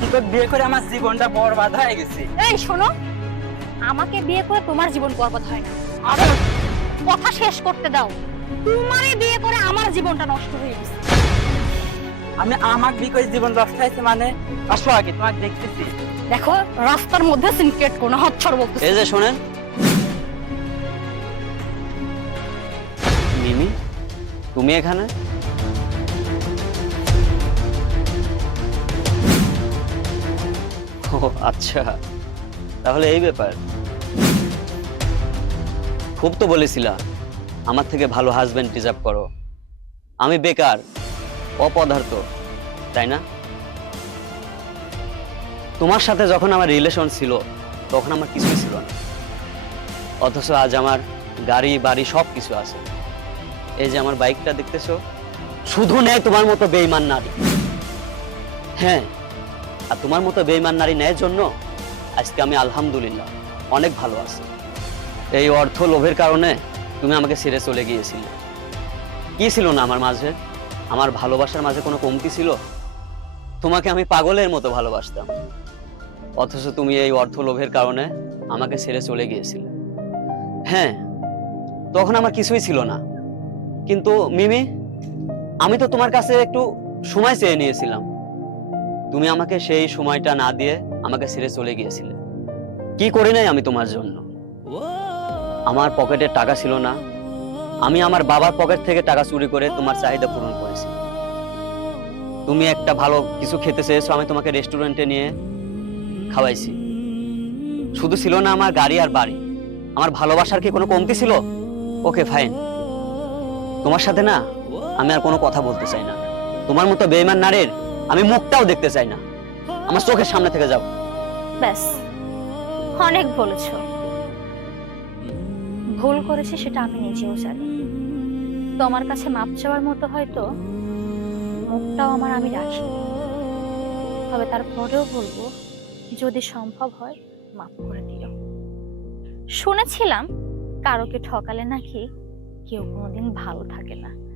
তোকে বিয়ে করে আমার জীবনটা বরবাদ হয়ে গেছে। এই শোনো। আমাকে বিয়ে করে তোমার জীবন বরবাদ হয় না। আরে কথা শেষ করতে দাও। তোমারে বিয়ে করে আমার জীবনটা নষ্ট হয়ে গেছে। আমি আমার বিয়ে করে জীবন নষ্ট হয়েছে মানে? আসো আগে তোমাকে দেখতেছি। দেখো রাস্তার মধ্যে সিনক্রেট কোনো হচ্ছর বলতেছে। এই যে শোনেন। মিমি তুমি এখানে? আচ্ছা। তাহলে এই ব্যাপার। খুব তো বলেছিলা, আমার থেকে ভালো হাজবেন্ড ডিজার্ভ করো। আমি বেকার, অপদার্থ, তাই না? তোমার সাথে যখন আমার রিলেশন ছিল, তখন আমার কিছুই ছিল না। অথচ আজ আমার গাড়ি, বাড়ি সব কিছু আছে। এই যে আমার বাইকটা দেখতেছো, শুধু নেয় তোমার মতো বেইমান নারী। হ্যাঁ আর তোমার মতো বেইমান নারী নেয় জন্য আজকে আমি আলহামদুলিল্লাহ অনেক ভালো আছি। এই অর্থ লোভের কারণে তুমি আমাকে ছেড়ে চলে গিয়েছিলে। কি ছিল না আমার মাঝে? আমার ভালোবাসার মাঝে কোনো কমতি ছিল? তোমাকে আমি পাগলের মতো ভালোবাসতাম। অথচ তুমি এই অর্থ লোভের কারণে আমাকে ছেড়ে চলে গিয়েছিলে। হ্যাঁ তখন আমার কিছুই ছিল না। কিন্তু মিমি, আমি তো তোমার কাছে একটু সময় চেয়ে নিয়েছিলাম। তুমি আমাকে সেই সময়টা না দিয়ে আমাকে ছেড়ে চলে গিয়েছিলে। কি করি নাই আমি তোমার জন্য? আমার পকেটে টাকা ছিল না। আমি আমার বাবার পকেট থেকে টাকা চুরি করে তোমার চাহিদা পূরণ করেছি। তুমি একটা ভালো কিছু খেতে চেয়েছো, আমি তোমাকে রেস্টুরেন্টে নিয়ে খাওয়াইছি। শুধু ছিল না আমার গাড়ি আর বাড়ি। আমার ভালোবাসার কি কোনো কমতি ছিল? ওকে ফাইন তোমার সাথে না, আমি আর কোনো কথা বলতে চাই না। তোমার মতো বেইমান নারীর আমি মুখটাও দেখতে চাই না। আমার চোখের সামনে থেকে যাও। ব্যাস, অনেক বলেছ। ভুল করেছি সেটা আমি নিজেও জানি। তোমার কাছে মাপ চাওয়ার মতো হয়তো মুখটাও আমার আমি রাখি। তবে তারপরেও বলব, যদি সম্ভব হয়, মাপ করে দিও। শুনেছিলাম, কারোকে ঠকালে নাকি কেউ কোনোদিন ভালো থাকে না।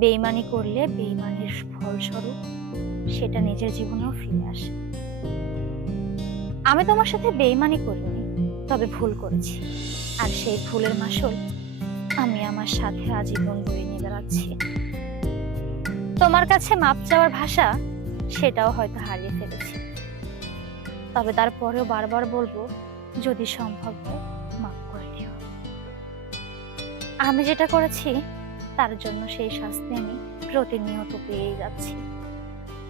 বেইমানি করলে বেইমানির ফলস্বরূপ সেটা নিজের জীবনেও ফিরে আসে। আমি তোমার সাথে বেইমানি করিনি, তবে ভুল করেছি। আর সেই ভুলের মাসল আমি আমার সাথে আজীবন বয়ে নিয়ে বেড়াচ্ছি। তোমার কাছে মাপ চাওয়ার ভাষা সেটাও হয়তো হারিয়ে ফেলেছি। তবে তারপরেও বারবার বলব, যদি সম্ভব হয়, মাপ করে দিও আমি যেটা করেছি তার জন্য সেই শাস্তি আমি প্রতিনিয়ত পেয়েই যাচ্ছি।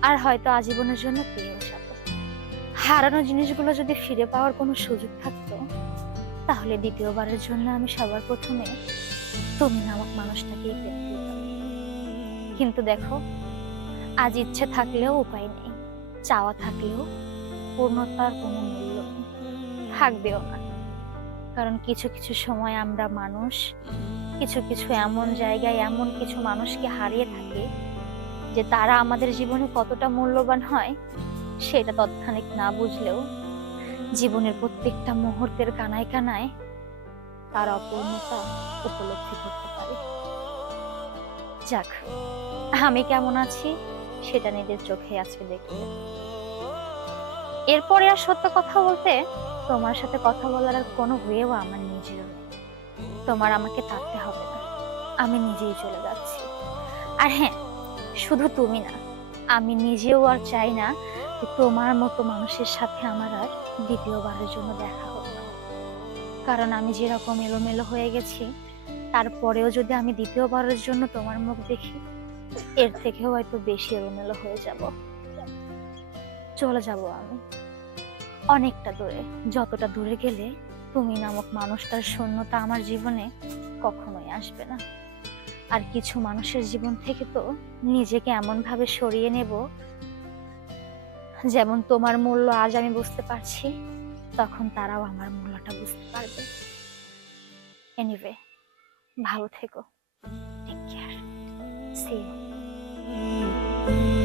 আর হয়তো আজীবনের জন্য পেয়ে যাব। হারানো জিনিসগুলো যদি ফিরে পাওয়ার কোনো সুযোগ থাকতো, তাহলে দ্বিতীয়বারের জন্য আমি সবার প্রথমে তুমি নামক মানুষটাকেই। কিন্তু দেখো, আজ ইচ্ছে থাকলেও উপায় নেই। চাওয়া থাকলেও পূর্ণতার কোনো মূল্য থাকবেও না। কারণ কিছু কিছু সময় আমরা মানুষ, কিছু কিছু এমন জায়গায় এমন কিছু মানুষকে হারিয়ে থাকে যে তারা আমাদের জীবনে কতটা মূল্যবান হয় সেটা তৎক্ষণিক না বুঝলেও জীবনের প্রত্যেকটা মুহূর্তের কানায় কানায় তার অপূর্ণতা উপলব্ধি করতে পারে। যাক, আমি কেমন আছি সেটা নিজের চোখে আজকে দেখতে এরপরে আর সত্য কথা বলতে তোমার সাথে কথা বলার আর কোনো ওয়েও আমার নিজেরও নেই তোমার আমাকে থাকতে হবে না। আমি নিজেই চলে যাচ্ছি। আর হ্যাঁ শুধু তুমি না, আমি নিজেও আর চাই না যে তোমার মতো মানুষের সাথে আমার আর দ্বিতীয়বারের জন্য দেখা হোক। কারণ আমি যেরকম এলোমেলো হয়ে গেছি, তারপরেও যদি আমি দ্বিতীয়বারের জন্য তোমার মুখ দেখি, এর থেকেও হয়তো বেশি এলোমেলো হয়ে যাব। চলে যাব আমি। অনেকটা দূরে। যতটা দূরে গেলে তুমি নামক মানুষটার শূন্যতা আমার জীবনে কখনোই আসবে না। আর কিছু মানুষের জীবন থেকে তো নিজেকে এমন ভাবে সরিয়ে নেব যেমন তোমার মূল্য আজ আমি বুঝতে পারছি, তখন তারাও আমার মূল্যটা বুঝতে পারবে। এনিওয়ে ভালো থেকো। Take care see you